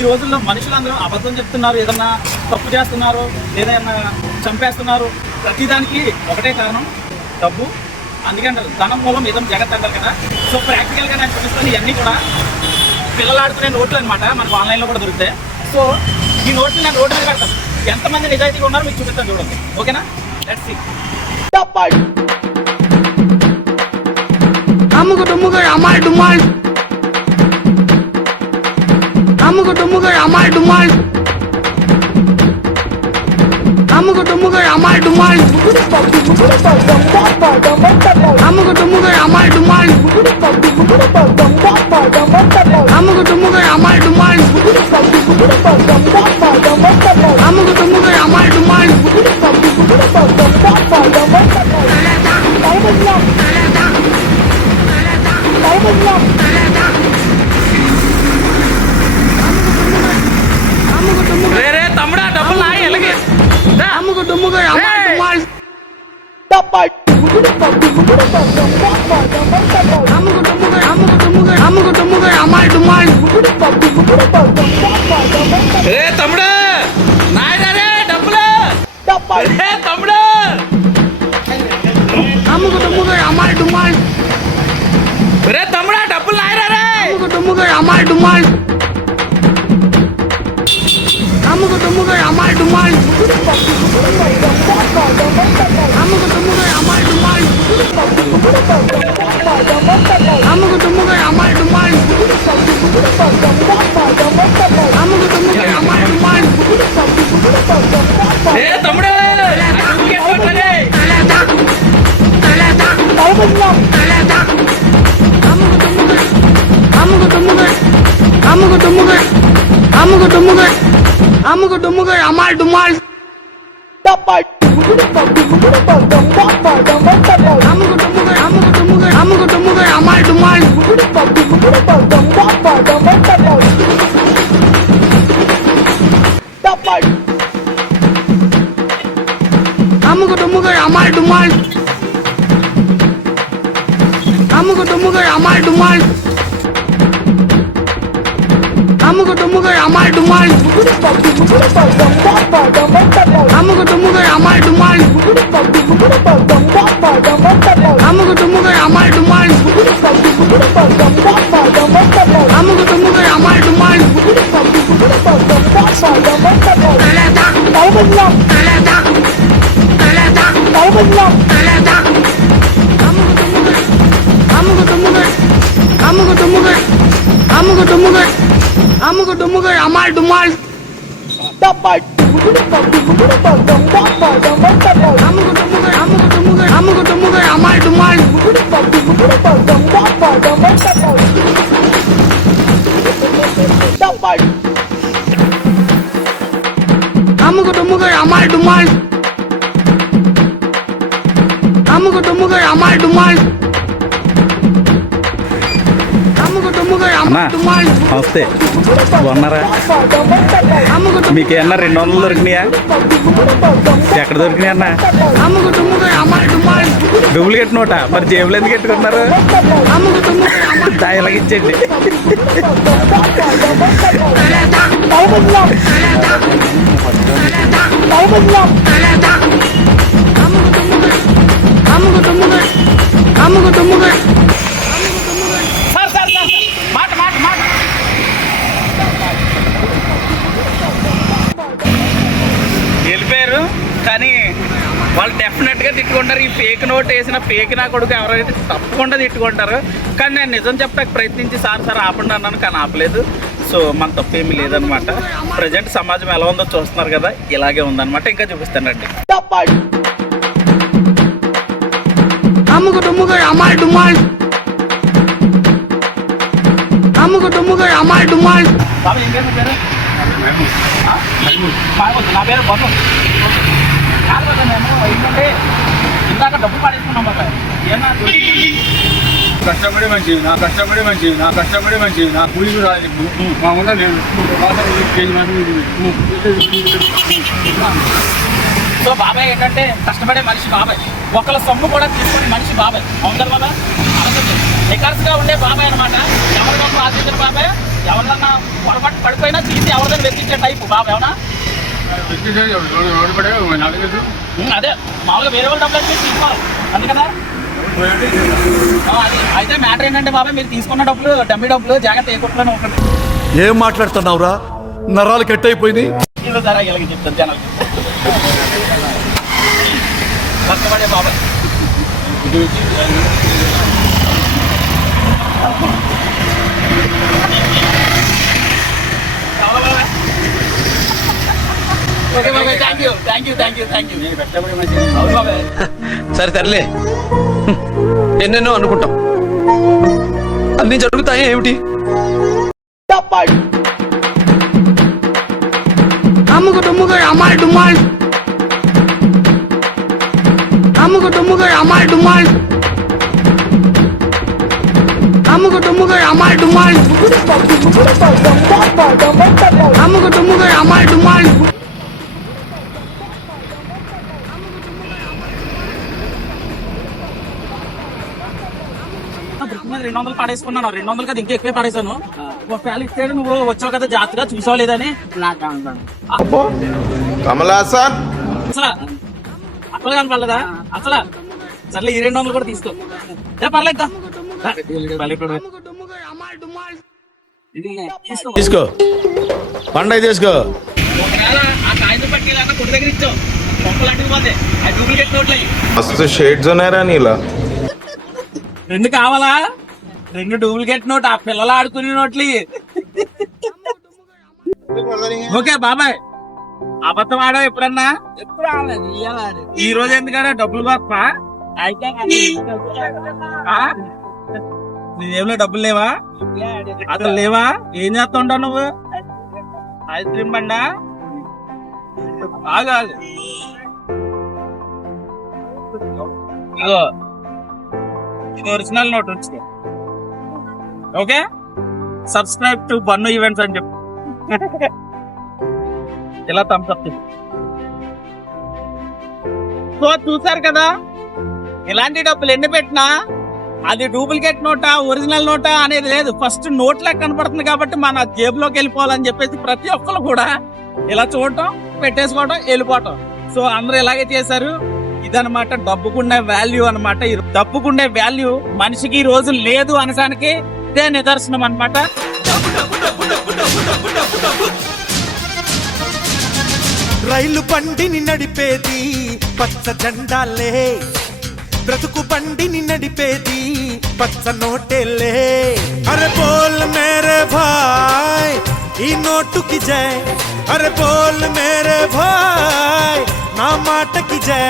ఈ రోజుల్లో మనుషులందరూ అబద్ధం చెప్తున్నారు, ఏదన్నా తప్పు చేస్తున్నారు, ఏదైనా చంపేస్తున్నారు. ప్రతిదానికి ఒకటే కారణం డబ్బు. అందుకంటే ధనం మూలం ఇదం జగత్ అంటారు కదా. సో ప్రాక్టికల్గా నేను చూపిస్తాను. ఇవన్నీ కూడా పిల్లలు ఆడుకునే నోట్లు అనమాట, మనకు ఆన్లైన్లో కూడా దొరుకుతాయి. సో ఈ నోట్లు నేను రోడ్డు మీద పెడతాను. ఎంతమంది నిజాయితీగా ఉన్నారో మీకు చూపిస్తాను, చూడండి. ఓకేనా? Let's see. అమ్ముకు డుమ్ముకు అమ్మాయి డుమ్మాల్, అమ్ముకు డుమ్ముకు అమ్మాయి డుమ్మాల్, అమ్ముకు డుమ్ముకు అమ్మాయి డుమ్మాల్, అమ్ముకు డుమ్ముకు అమ్మాయి డుమ్మాల్, అమ్ముకు డుమ్ముకు అమ్మాయి డుమ్మాల్, అమ్ముకు డుమ్ముకు అమ్మాయి డుమ్మాల్. వేరే తమ్ముడా డబ్బులు నా ఎలాగే అమ్ముకు డుమ్ముకు అమ్మాయి డుమ్మాల్, అమ్ముకు డుమ్ముకు అమ్ముకు డుమ్ముకు అమ్ముకు డుమ్ముకు అమ్మాయి డుమ్మాల్. రే తమ్ముడు నాయనరే డబ్బులు రే తమ్ముడు అమ్ముకు డుమ్ముకు అమ్మాయి డుమ్మాల్, రే తమ్ముడా డబ్బులు నాయనరే అమ్ముకు డుమ్ముకు అమ్మాయి డుమ్మాల్, అమ్ముకు డుమ్ముకు అమ్మాయి డుమ్మాల్, అమ్ముకు డుమ్ముకు అమ్మాయి డుమ్మాల్, అమ్ముకు డుమ్ముకు అమ్మాయి డుమ్మాల్, అమ్ముకు డుమ్ముకు అమ్మాయి డుమ్మాల్. రే తమ్ముడు అమ్ముకు డుమ్ముకు అమ్ముకు డుమ్ముకు అమ్ముకు డుమ్ముకు అమ్ముకు డుమ్ముకు అమ్మాయి డుమ్మాల్, అమ్ముకు డుమ్ముకు అమ్ముకు డుమ్ముకు అమ్ముకు డుమ్ముకు అమ్మాయి డుమ్మాల్, అమ్ముకు డుమ్ముకు అమ్మాయి డుమ్మాల్, అమ్ముకు డుమ్ముకు అమ్మాయి డుమ్మాల్, అమ్ముకు డుమ్ముకు అమ్మాయి డుమ్మాల్, అమ్ముకు డుమ్ముకు అమ్మాయి డుమ్మాల్, అమ్ముకు డుమ్ముకు అమ్మాయి డుమ్మాల్, అమ్ముకు డుమ్ముకు అమ్మాయి డుమ్మాల్. అమ్ముకు డుమ్ముకు అమ్ముకు డుమ్ముకు అమ్ముకు డుమ్ముకు అమ్ముకు డుమ్ముకు అమ్మాయి డుమ్మాల్, అమ్ముకు డుమ్ముకు అమ్ముకు డుమ్ముకు అమ్ముకు డుమ్ముకు అమ్మాయి డుమ్మాల్, అమ్ముకు డుమ్ముకు అమ్మాయి డుమ్మాల్, అమ్ముకు డుమ్ముకు అమ్మాయి డుమ్మాల్, అమ్ముకు డుమ్ముకు అమ్మాయి డుమ్మాల్. నమస్తే బాగున్నారా? అమ్ముకు మీకు ఏమన్నా 200 దొరికినాయా? ఎక్కడ దొరికినాయి అన్న? అమ్ముకు డుమ్ముకు అమ్మాయి డుమ్మాల్, డూప్లికేట్ నోటా? మరి జేబులు ఎందుకు పెట్టుకున్నారు? అమ్ముకు డుమ్ముకు అమ్మాయి దాయలాగిచ్చండి. అమ్ముకు డుమ్ముకు అమ్ముకు డుమ్ముకు మాట మాట మాట వెళ్ళిపోయారు. కానీ వాళ్ళు డెఫినెట్గా తిట్టుకుంటారు. ఈ ఫేక్ నోట్ వేసిన ఫేక్ నా కొడుకు ఎవరైతే తప్పకుండా తిట్టుకుంటారు. కానీ నేను నిజం చెప్పడానికి ప్రయత్నించి సార్ ఆపండి అన్నాను, కానీ ఆపలేదు. సో మన తప్పేమీ లేదనమాట. ప్రజెంట్ సమాజం ఎలా ఉందో చూస్తున్నారు కదా, ఇలాగే ఉందన్నమాట. ఇంకా చూపిస్తానండి. అమ్ముకు డుమ్ముకు అమ్మాయి డుమ్మాల్, అమ్ముకు డుమ్ముకు అమ్మాయి డుమ్మాల్. బాబు ఏం పేరు? నా పేరు బొమ్మ. కాదు కదా, మేము ఏంటంటే ఇందాక డబ్బు పాడేసుకున్నాం బాబాయ్. ఏమన్నా కష్టపడి మంచి నా కష్టపడి మంచి నా కష్టపడి మంచి నా కూలీలు రాదు. మా ఊళ్ళో నేను సో బాబాయ్ ఏంటంటే కష్టపడే మనిషి బాబాయ్. ఒకళ్ళ సొమ్ము కూడా తీసుకునే మనిషి బాబాయ్. అవును కదా బాబాయ్? నిఖార్సుగా ఉండే బాబాయ్ అనమాట. ఎవరి గొప్ప ఆశించిన బాబాయ్ ఎవరన్నా పొరపాటు పడిపోయినా తీసి ఎవరిదైనా వెతికించే టైపు బాబు ఏమన్నా రోడ్డు పడే నాకు తెలుసు. అదే మామూలుగా వేరే వాళ్ళు డబ్బులు అంటే తీసుకోవాలి అందుకదా అది అయితే మ్యాటర్ ఏంటంటే బాబాయ్ మీరు తీసుకున్న డబ్బులు డమ్మీ డబ్బులు జాగ్రత్త వేయకుండా ఉంటుంది ఏం మాట్లాడుతున్నావురా? నరాలు కట్ అయిపోయింది. ఇలా ధర ఇలాగ చెప్తాను జనాలు కష్టపడే బాబాయ్ ఓకే బాబాయ్ థ్యాంక్ యూ నేను కష్టపడే మనిషి. అవును బాబాయ్ సరే తరలే, ఎన్నెన్నో అనుకుంటాం, అన్ని జరుగుతాయి ఏమిటి? అమ్ముకు డుమ్ముకు అమ్మాయి డుమ్మాల్ అమ్ముకు డుమ్ముకు అమ్మాయి డుమ్మాల్ అమ్ముకు డుమ్ముకు అమ్మాయి డుమ్మాల్ అమ్ముకు డుమ్ముకు అమ్మాయి డుమ్మాల్ బ్రిక్ మీద 200 పడేసుకున్నాను 200 కదా ఇంకా ఎక్కువ పడేసాను ఒకవేళ ఇచ్చాడు నువ్వు వచ్చావు కదా జాగ్రత్తగా చూసావు లేదని కమలాసన్ అసలు అసలు కనపడలేదా అసలు సర్లే ఈ 200 కూడా తీసుకో పర్లేదు తీసుకో పండగ తీసుకో. ఒకవేళ ఆ కాగితం పట్టి లేక కొట్టు దగ్గర ఇచ్చావు లాంటివి పోతే అది డూప్లికేట్ నోట్లు అయ్యి మస్తు షేడ్స్ ఉన్నాయరా నీలా. 2 కావాలా 2 డూప్లికేట్ నోట్ ఆ పిల్లలు ఆడుకునే నోట్లు ఇయ్యి. ఓకే బాబాయ్ అబద్ధం ఆడావు ఎప్పుడన్నా ఈ రోజు ఎందుకన్నా డబ్బులు గొప్ప నీదేమో డబ్బులు లేవా అసలు లేవా ఏం చేస్తుంటావు నువ్వు ఐస్ క్రీమ్ బండా ఆగు ఇగో ఇది ఒరిజినల్ నోట్ వచ్చి ఓకే సబ్స్క్రైబ్ టు బన్ను ఈవెంట్స్ అని చెప్పు ఇలా థమ్స్ అప్ సో చూసారు కదా ఇలాంటి డబ్బులు ఎన్ని పెట్టినా అది డూప్లికేట్ నోటా ఒరిజినల్ నోటా అనేది లేదు ఫస్ట్ నోట్లే కనపడుతుంది కాబట్టి మన జేబులోకి వెళ్ళిపోవాలని చెప్పేసి ప్రతి ఒక్కరు కూడా ఇలా చూడటం పెట్టేసుకోవడం వెళ్ళిపోవటం సో అందరూ ఇలాగే చేశారు ఇదనమాట డబ్బుకుండే వాల్యూ అనమాట డబ్బుకుండే వాల్యూ మనిషికి ఈ రోజు లేదు అనడానికి ఇదే నిదర్శనం అనమాట రైలు బండిని నడిపేది పచ్చ జెండాలే బ్రతుకు బండిని నడిపేది పచ్చ నోటేలే అరే బోల్ మేరే భాయ్ ఈ నోటుకి జై అరే బోల్ మేరే భాయ్ నా మాటకి జై